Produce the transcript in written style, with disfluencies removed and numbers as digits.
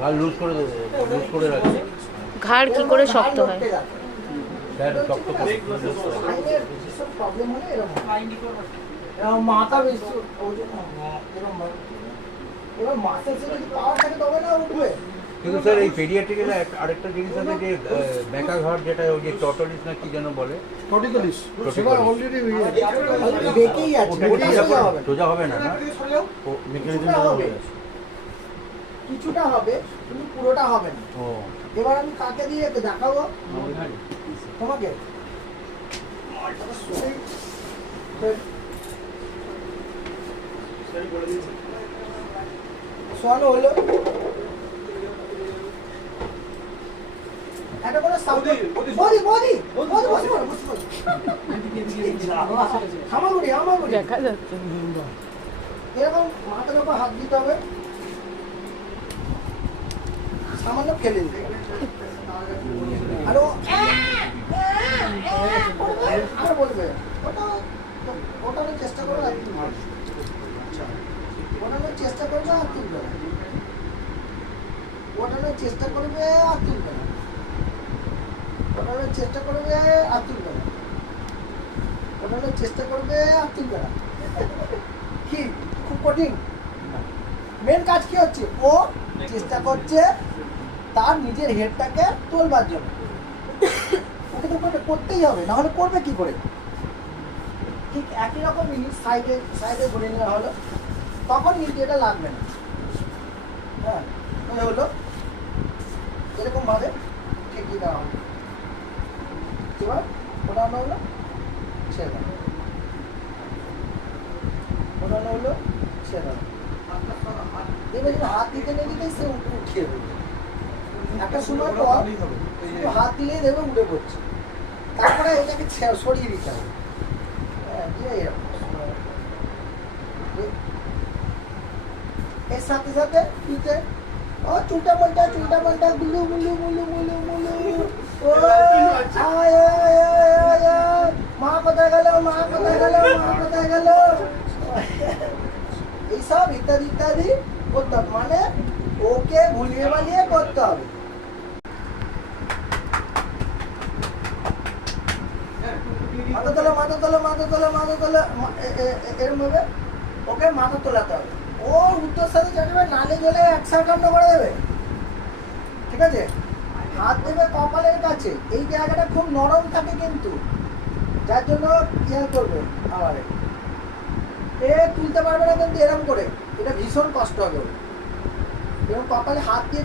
ঘাড় লুজ করে দেবো, লুজ করে রাখবে। ঘাড় কি করে শক্ত হয়? স্যার শক্ত করে প্রবলেম হলে এরকম মাথা বেশি ওজন এবার মাসের যদি পাওয়ার থাকে তবে না উঠবে। কিন্তু স্যার এই পেডিয়াট্রিকের আরেকটা জিনিস আছে যে বেকা ঘাট, যেটা ওই যে টর্টোলিস না কি যেন বলে, টর্টিকলিস সেটা অলরেডি বেঁকেই আছে, সোজা হবে না, না কিছুটা হবে কিন্তু পুরোটা হবে না। ও এবার আমি কাকে দিয়ে দেখাবো তোমাকে? শোয়ানো হলো একটা করে সাউন্ড বডি বডি বডি বসে পড়ো বসে পড়ো হামাগুড়ি হামাগুড়ি দেখা যাচ্ছে। এরকম মাথার উপর হাত দিতে হবে, সামান্য ফেলে দিতে হবে আর ও আর বলবে ওটা ওটানোর চেষ্টা করবে আর তুলবে, ওটানোর চেষ্টা করবে আর তুলবে না, ওটানোর চেষ্টা করবে আর তুলবে না, ওটানোর চেষ্টা করবে আর তুলবে না, ওটানোর চেষ্টা করবে আর তুলবে না। কি খুব কঠিন? মেন কাজ কি হচ্ছে? ও চেষ্টা করছে তার নিজের হেডটাকে তোলবার জন্য, ওকে তো করতেই হবে, না হলে করবে কি করে? ঠিক একই রকম জিনিস সাইডে সাইডে ঘুরে নেওয়া হলো, তখন কিন্তু এটা লাগবে না। হ্যাঁ হলো এরকম ভাবে ঠেকিয়ে দেওয়া হলো, এবার ওঠানো হলো ছেড়ে দেওয়া, ওঠানো হলো ছেড়ে দেওয়া। দেখবে যদি হাত দিতে নিয়ে দিতে সে উঠিয়ে দেবে, একটা সময় পর হাত দিলেই দেখবে উঠে পড়ছে, তারপরে এটাকে সরিয়ে দিতে হবে। এর সাথে সাথে পিঠে ও চুলটা মালটা গুলু গুলু গুলু গুলু গুলু ও আয় আয় আয় আয় মা কোথায় গেল, মা কোথায় গেল, মা কোথায় গেল, এইসব ইত্যাদি ইত্যাদি করতে হবে, মানে ওকে ভুলিয়ে বালিয়ে করতে হবে। মাথা তোলা মাথা তোলা মাথা তোলা মাথা তোলা এরকম ভাবে ওকে মাথা তোলাতে হবে, ওর উত্তর সাথে যাবে নালে গেলে একসাথে কাণ্ড করে দেবে, ঠিক আছে? হাত দেবে কপালের কাছে, এই জায়গাটা খুব নরম থাকে কিন্তু, যার জন্য খেয়াল করবে আমার এ তুলতে পারবে না কিন্তু এরকম করে, এটা ভীষণ কষ্ট হবে, এরকম কপালে হাত দিয়ে